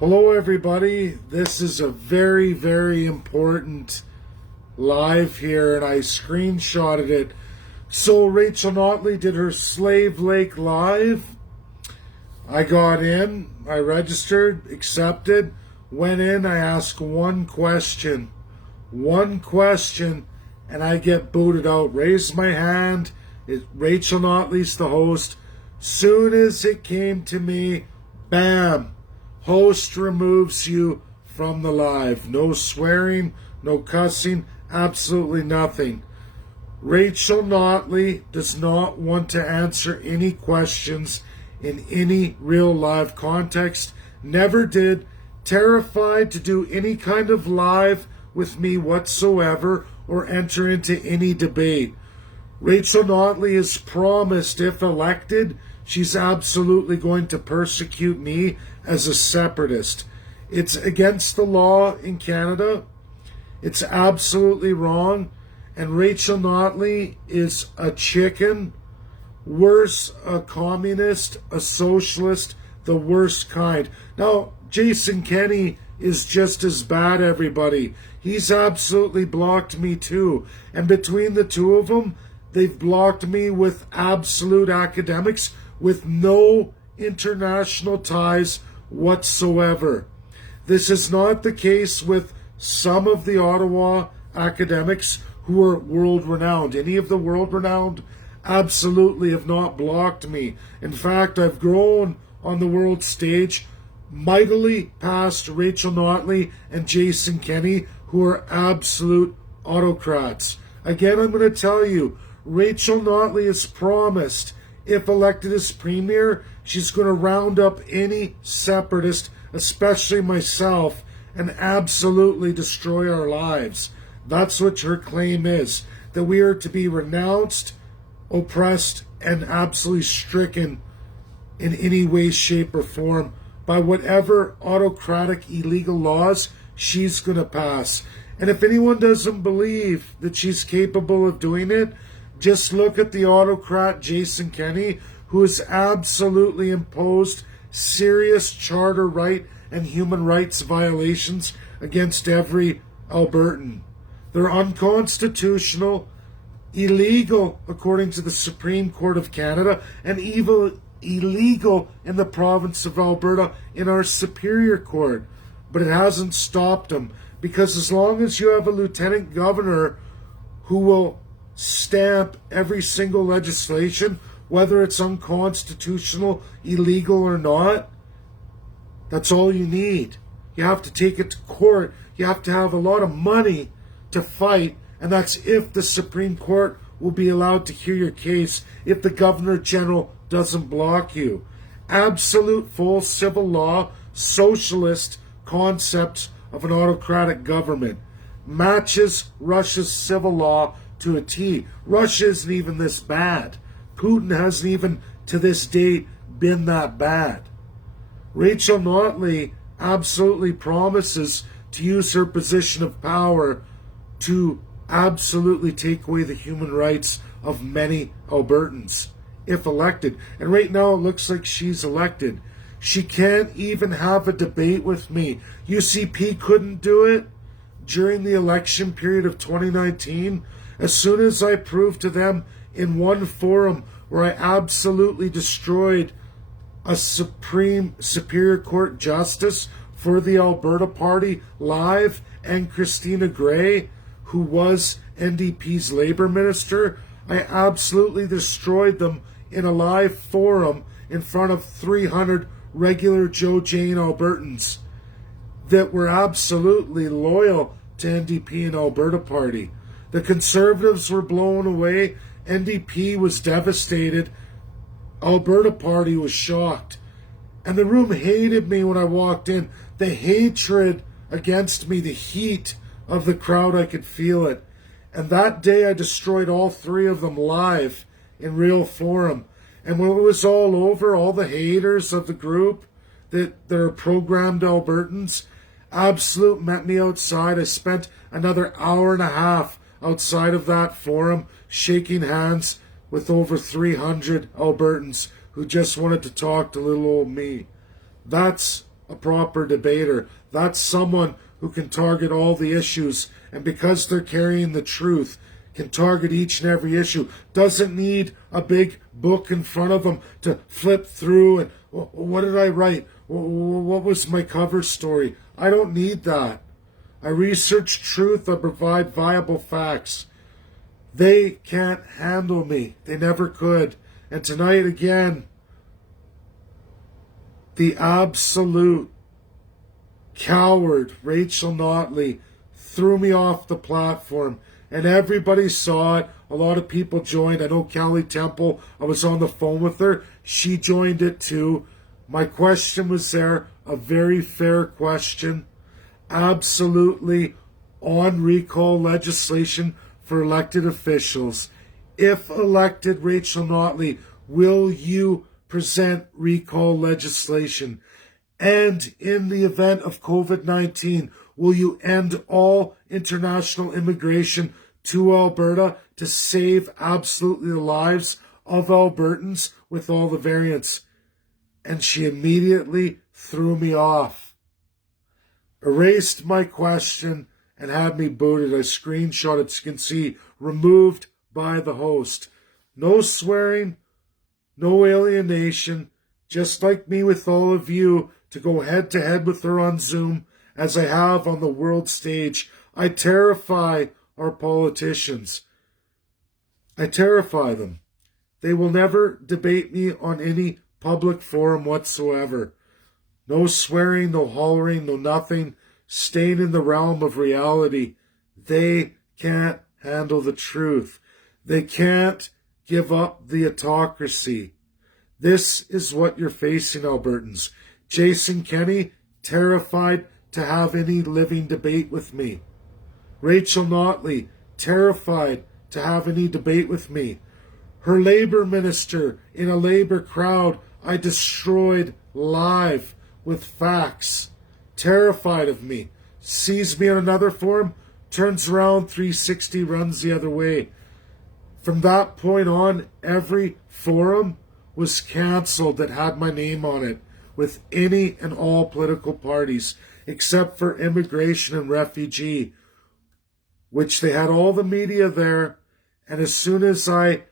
Hello, everybody. This is a very, very important live here, and I screenshotted it. So, Rachel Notley did her Slave Lake Live. I got in, I registered, accepted, went in, I asked one question, and I get booted out. Raised my hand. Rachel Notley's the host. Soon as it came to me, bam. Host removes you from the live. No swearing, no cussing, absolutely nothing. Rachel Notley does not want to answer any questions in any real live context. Never did. Terrified to do any kind of live with me whatsoever or enter into any debate. Rachel Notley has promised, if elected, she's absolutely going to persecute me as a separatist. It's against the law in Canada. It's absolutely wrong. And Rachel Notley is a chicken, worse, a communist, a socialist, the worst kind. Now, Jason Kenney is just as bad, everybody. He's absolutely blocked me too. And between the two of them, they've blocked me with absolute academics with no international ties whatsoever. This is not the case with some of the Ottawa academics who are world-renowned. Any of the world-renowned absolutely have not blocked me. In fact, I've grown on the world stage mightily past Rachel Notley and Jason Kenney, who are absolute autocrats. Again, I'm going to tell you, Rachel Notley has promised, if elected as premier, she's going to round up any separatist, especially myself, and absolutely destroy our lives. That's what her claim is, that we are to be renounced, oppressed, and absolutely stricken in any way, shape, or form by whatever autocratic illegal laws she's going to pass. And if anyone doesn't believe that she's capable of doing it, just look at the autocrat Jason Kenney, who has absolutely imposed serious charter right and human rights violations against every Albertan. They're unconstitutional, illegal according to the Supreme Court of Canada, and illegal in the province of Alberta in our Superior Court. But it hasn't stopped them, because as long as you have a lieutenant governor who will stamp every single legislation, whether it's unconstitutional, illegal, or not, that's all you need. You have to take it to court. You have to have a lot of money to fight, and that's if the Supreme Court will be allowed to hear your case, if the Governor General doesn't block you. Absolute full civil law, socialist concepts of an autocratic government matches Russia's civil law to a T. Russia isn't even this bad. Putin hasn't even to this day been that bad. Rachel Notley absolutely promises to use her position of power to absolutely take away the human rights of many Albertans, if elected. And right now it looks like she's elected. She can't even have a debate with me. UCP couldn't do it during the election period of 2019. As soon as I proved to them in one forum where I absolutely destroyed a Superior Court justice for the Alberta Party live, and Christina Gray, who was NDP's Labour Minister, I absolutely destroyed them in a live forum in front of 300 regular Joe Jane Albertans that were absolutely loyal to NDP and Alberta Party. The Conservatives were blown away. NDP was devastated. Alberta Party was shocked. And the room hated me when I walked in. The hatred against me, the heat of the crowd, I could feel it. And that day I destroyed all three of them live in real forum. And when it was all over, all the haters of the group that are programmed Albertans absolute met me outside. I spent another hour and a half outside of that forum shaking hands with over 300 Albertans who just wanted to talk to little old me. That's a proper debater. That's someone who can target all the issues, and because they're carrying the truth, can target each and every issue. Doesn't need a big book in front of them to flip through and what did I write? What was my cover story? I don't need that. I research truth. I provide viable facts. They can't handle me. They never could. And tonight again, the absolute coward Rachel Notley threw me off the platform, and everybody saw it. A lot of people joined. I know Kelly Temple, I was on the phone with her. She joined it too. My question was there, a very fair question. Absolutely on recall legislation for elected officials. If elected, Rachel Notley, will you present recall legislation? And in the event of COVID-19, will you end all international immigration to Alberta to save absolutely the lives of Albertans with all the variants? And she immediately threw me off, erased my question, and had me booted. I screenshot it so you can see, removed by the host. No swearing, no alienation, just like me with all of you, to go head to head with her on Zoom, as I have on the world stage. I terrify our politicians. I terrify them. They will never debate me on any public forum whatsoever. No swearing, no hollering, no nothing. Staying in the realm of reality. They can't handle the truth. They can't give up the autocracy. This is what you're facing, Albertans. Jason Kenney, terrified to have any living debate with me. Rachel Notley, terrified to have any debate with me. Her Labour minister in a Labour crowd I destroyed live with facts. Terrified of me. Sees me on another forum, turns around 360, runs the other way. From that point on, every forum was cancelled that had my name on it, with any and all political parties, except for immigration and refugee, which they had all the media there, and as soon as I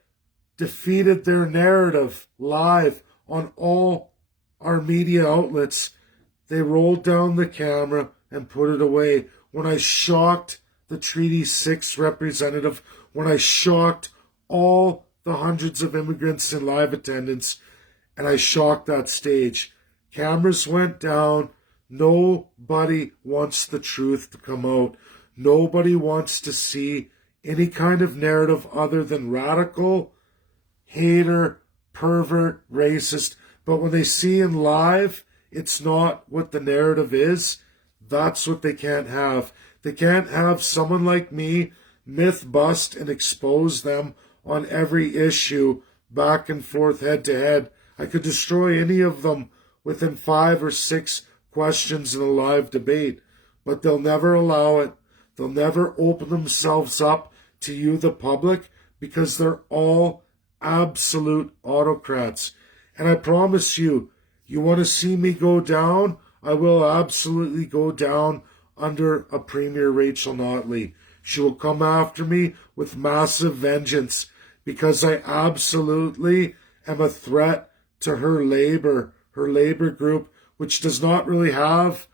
defeated their narrative live on all our media outlets, they rolled down the camera and put it away. When I shocked the Treaty 6 representative, when I shocked all the hundreds of immigrants in live attendance, and I shocked that stage. Cameras went down. Nobody wants the truth to come out. Nobody wants to see any kind of narrative other than radical, hater, pervert, racist. But when they see in live, it's not what the narrative is. That's what they can't have. They can't have someone like me myth bust and expose them on every issue, back and forth, head to head. I could destroy any of them within 5 or 6 questions in a live debate, but they'll never allow it. They'll never open themselves up to you, the public, because they're all absolute autocrats. And I promise you, you want to see me go down? I will absolutely go down under a Premier Rachel Notley. She will come after me with massive vengeance because I absolutely am a threat to her Labour group, which does not really have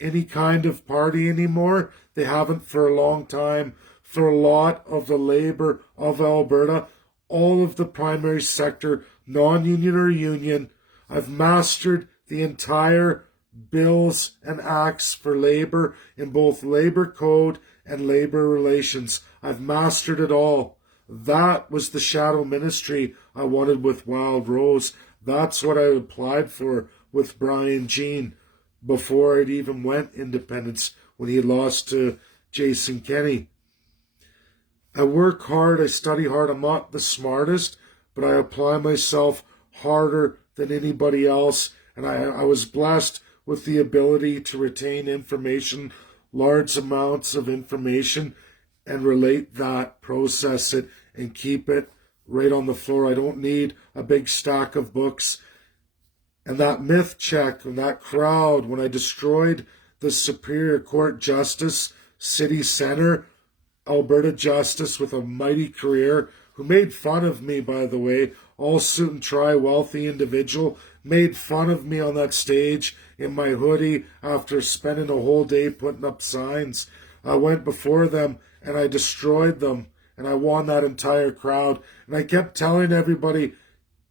any kind of party anymore. They haven't for a long time. For a lot of the Labour of Alberta, all of the primary sector, non-union or union, I've mastered the entire bills and acts for Labour in both Labour Code and Labour Relations. I've mastered it all. That was the shadow ministry I wanted with Wild Rose. That's what I applied for with Brian Jean before it even went independence, when he lost to Jason Kenney. I work hard, I study hard. I'm not the smartest, but I apply myself harder than anybody else. And I was blessed with the ability to retain information, large amounts of information, and relate that, process it, and keep it right on the floor. I don't need a big stack of books And that myth check and that crowd, when I destroyed the Superior Court Justice, City Centre, Alberta Justice with a mighty career, who made fun of me, by the way, all suit and tie, wealthy individual, made fun of me on that stage in my hoodie after spending a whole day putting up signs. I went before them and I destroyed them, and I won that entire crowd. And I kept telling everybody,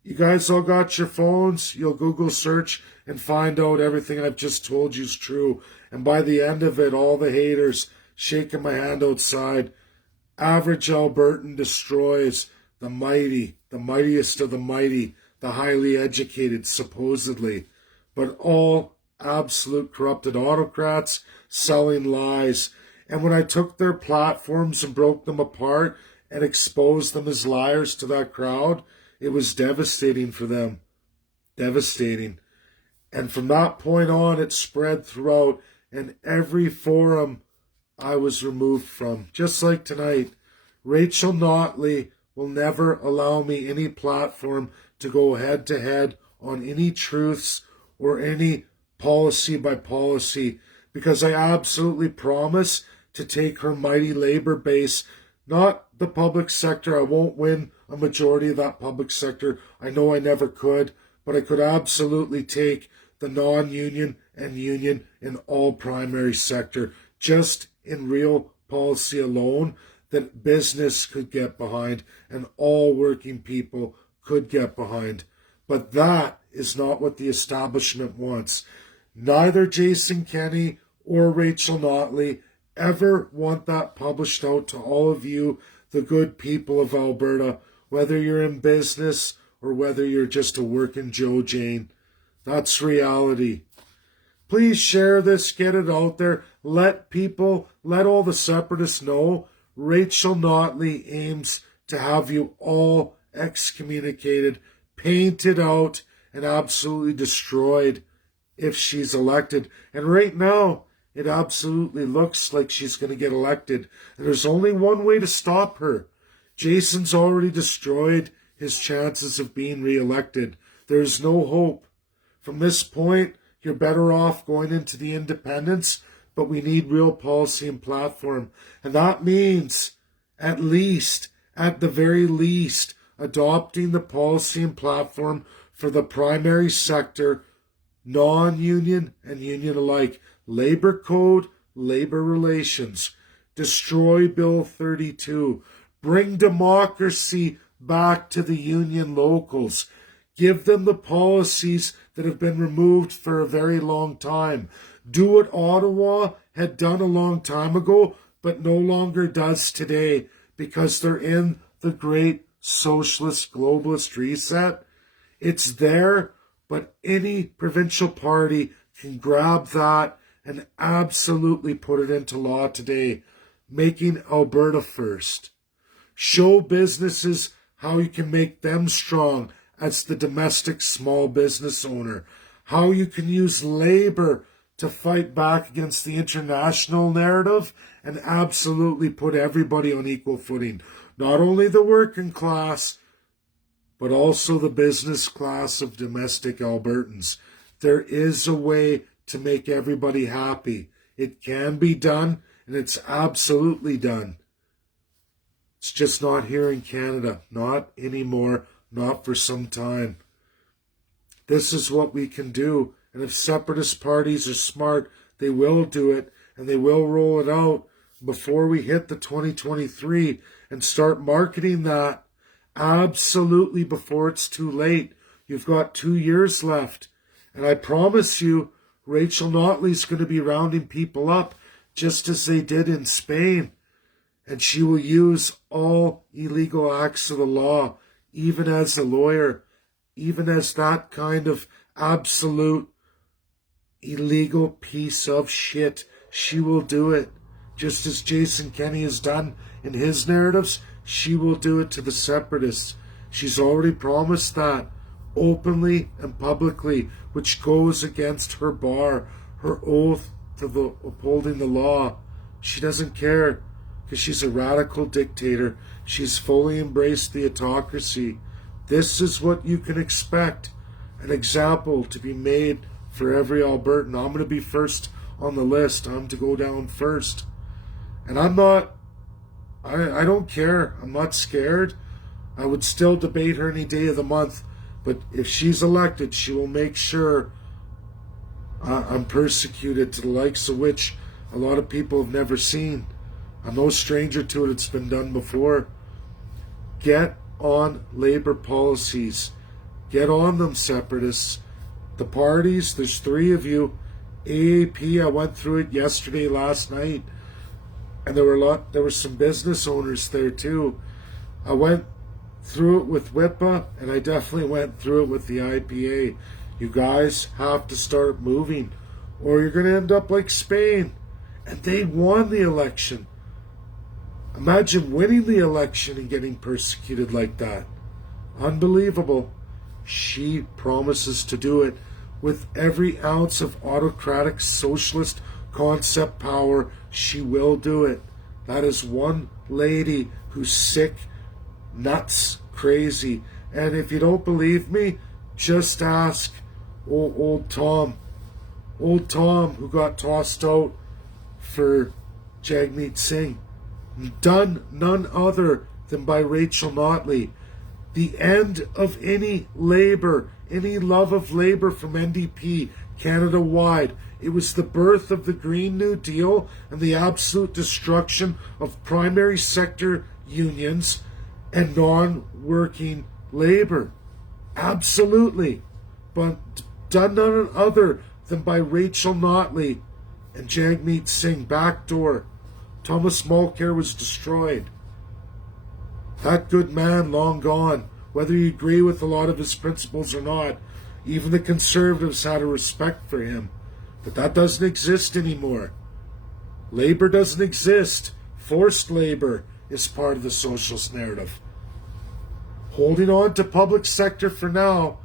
you guys all got your phones, you'll Google search and find out everything I've just told you is true. And by the end of it, all the haters shaking my hand outside, average Albertan destroys the mighty, the mightiest of the mighty, the highly educated, supposedly, but all absolute corrupted autocrats selling lies. And when I took their platforms and broke them apart and exposed them as liars to that crowd, it was devastating for them. Devastating. And from that point on, it spread throughout, and every forum I was removed from. Just like tonight, Rachel Notley will never allow me any platform to go head-to-head on any truths or any policy by policy, because I absolutely promise to take her mighty labor base, not the public sector. I won't win a majority of that public sector. I know I never could, but I could absolutely take the non-union and union in all primary sector, just in real policy alone that business could get behind and all working people could get behind. But that is not what the establishment wants. Neither Jason Kenney or Rachel Notley ever want that published out to all of you, the good people of Alberta, whether you're in business or whether you're just a working Joe Jane. That's reality. Please share this, get it out there. Let all the separatists know Rachel Notley aims to have you all excommunicated, painted out, and absolutely destroyed if she's elected. And right now, it absolutely looks like she's going to get elected. And there's only one way to stop her. Jason's already destroyed his chances of being re-elected. There's no hope. From this point, you're better off going into the independents, but we need real policy and platform. And that means, at the very least, adopting the policy and platform for the primary sector, non-union and union alike. Labor code, labor relations. Destroy Bill 32. Bring democracy back to the union locals. Give them the policies that have been removed for a very long time. Do what Ottawa had done a long time ago, but no longer does today, because they're in the great socialist globalist reset. It's there, but any provincial party can grab that and absolutely put it into law today, making Alberta first. Show businesses how you can make them strong as the domestic small business owner, how you can use labor to fight back against the international narrative and absolutely put everybody on equal footing. Not only the working class, but also the business class of domestic Albertans. There is a way to make everybody happy. It can be done, and it's absolutely done. It's just not here in Canada. Not anymore. Not for some time. This is what we can do. And if separatist parties are smart, they will do it, and they will roll it out before we hit the 2023 and start marketing that absolutely before it's too late. You've got 2 years left. And I promise you, Rachel Notley's going to be rounding people up just as they did in Spain. And she will use all illegal acts of the law, even as a lawyer, even as that kind of absolute illegal piece of shit. She will do it. Just as Jason Kenney has done in his narratives, she will do it to the separatists. She's already promised that openly and publicly, which goes against her bar, her oath to the upholding the law. She doesn't care, because she's a radical dictator. She's fully embraced the autocracy. This is what you can expect. an example to be made for every Albertan. I'm going to be first on the list. I'm to go down first. And I don't care. I'm not scared. I would still debate her any day of the month. But if she's elected, she will make sure I'm persecuted to the likes of which a lot of people have never seen. I'm no stranger to it. It's been done before. Get on Labour policies. Get on them, separatists. The parties, there's 3 of you. AAP, I went through it yesterday, last night. And there were some business owners there too. I went through it with WIPA, and I definitely went through it with the IPA. You guys have to start moving, or you're going to end up like Spain. And they won the election. Imagine winning the election and getting persecuted like that. Unbelievable. She promises to do it with every ounce of autocratic socialist concept power. She will do it. That is one lady who's sick, nuts, crazy. And if you don't believe me, just ask old Tom. Old Tom, who got tossed out for Jagmeet Singh. Done none other than by Rachel Notley. The end of any Labour, any love of Labour from NDP, Canada-wide. It was the birth of the Green New Deal and the absolute destruction of primary sector unions and non-working Labour. Absolutely. But done none other than by Rachel Notley and Jagmeet Singh. Backdoor. Thomas Mulcair was destroyed. That good man long gone. Whether you agree with a lot of his principles or not, even the Conservatives had a respect for him. But that doesn't exist anymore. Labour doesn't exist. Forced labour is part of the socialist narrative. Holding on to public sector for now,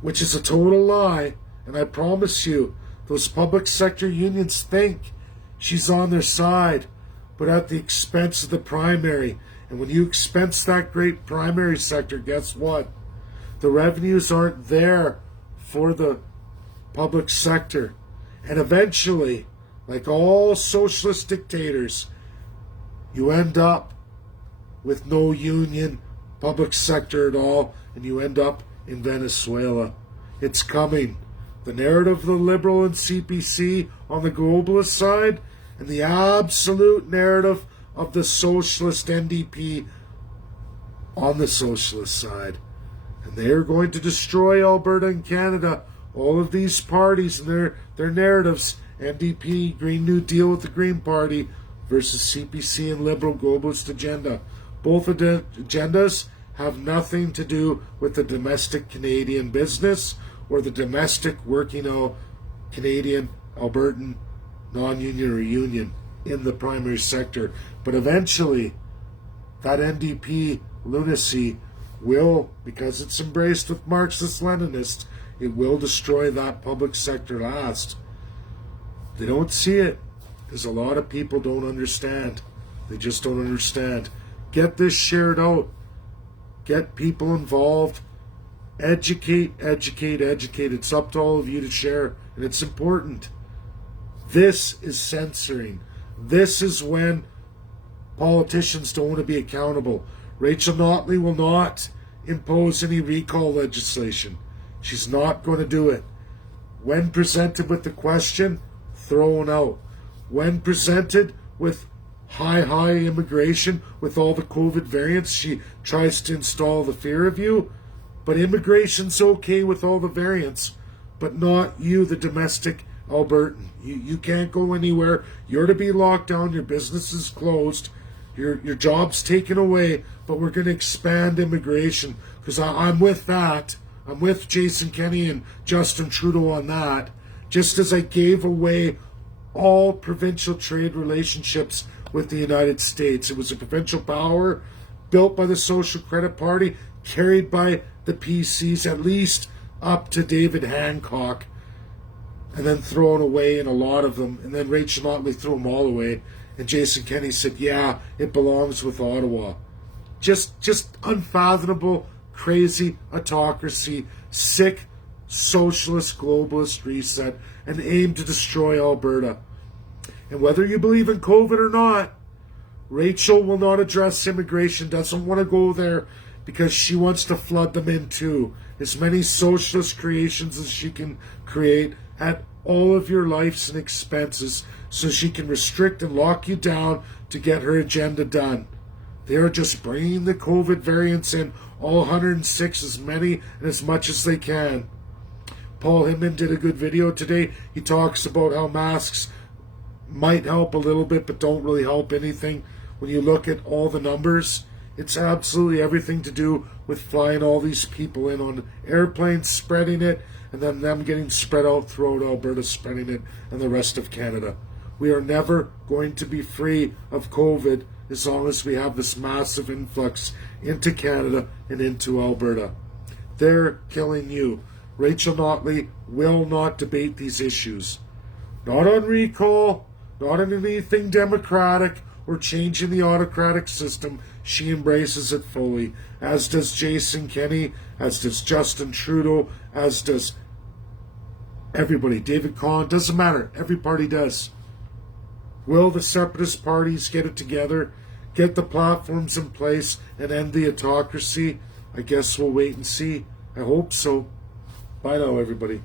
which is a total lie, and I promise you, those public sector unions think she's on their side, but at the expense of the primary. And when you expense that great primary sector, guess what? The revenues aren't there for the public sector. And eventually, like all socialist dictators, you end up with no union, public sector at all, and you end up in Venezuela. It's coming. The narrative of the Liberal and CPC on the globalist side, and the absolute narrative of the socialist NDP on the socialist side. And they are going to destroy Alberta and Canada. All of these parties and their narratives, NDP, Green New Deal with the Green Party versus CPC and Liberal globalist agenda. Both agendas have nothing to do with the domestic Canadian business or the domestic working Canadian, Albertan, non-union or union in the primary sector. But eventually, that NDP lunacy will, because it's embraced with Marxist-Leninists, it will destroy that public sector last. They don't see it because a lot of people don't understand. They just don't understand. Get this shared out. Get people involved. Educate, educate, educate. It's up to all of you to share, and it's important. This is censoring. This is when politicians don't want to be accountable. Rachel Notley will not impose any recall legislation. She's not going to do it. When presented with the question, thrown out. When presented with high immigration, with all the COVID variants, she tries to install the fear of you. But immigration's okay with all the variants, but not you, the domestic Albertan. You can't go anywhere. You're to be locked down. Your business is closed. Your job's taken away. But we're going to expand immigration because I'm with that. I'm with Jason Kenney and Justin Trudeau on that. Just as I gave away all provincial trade relationships with the United States. It was a provincial power built by the Social Credit Party, carried by the PCs, at least up to David Hancock, and then thrown away in a lot of them. And then Rachel Notley threw them all away. And Jason Kenney said, yeah, it belongs with Ottawa. Just unfathomable, crazy autocracy, sick socialist globalist reset and aim to destroy Alberta. And whether you believe in COVID or not, Rachel will not address immigration, doesn't want to go there because she wants to flood them in too. As many socialist creations as she can create at all of your lives and expenses so she can restrict and lock you down to get her agenda done. They are just bringing the COVID variants in, all 106, as many and as much as they can. Paul Hinman did a good video today. He talks about how masks might help a little bit but don't really help anything. When you look at all the numbers, it's absolutely everything to do with flying all these people in on airplanes, spreading it, and then them getting spread out throughout Alberta, spreading it, and the rest of Canada. We are never going to be free of COVID as long as we have this massive influx into Canada and into Alberta. They're killing you. Rachel Notley will not debate these issues. Not on recall, not on anything democratic or changing the autocratic system. She embraces it fully, as does Jason Kenney, as does Justin Trudeau, as does everybody. David Cohn, doesn't matter. Every party does. Will the separatist parties get it together, get the platforms in place, and end the autocracy? I guess we'll wait and see. I hope so. Bye now, everybody.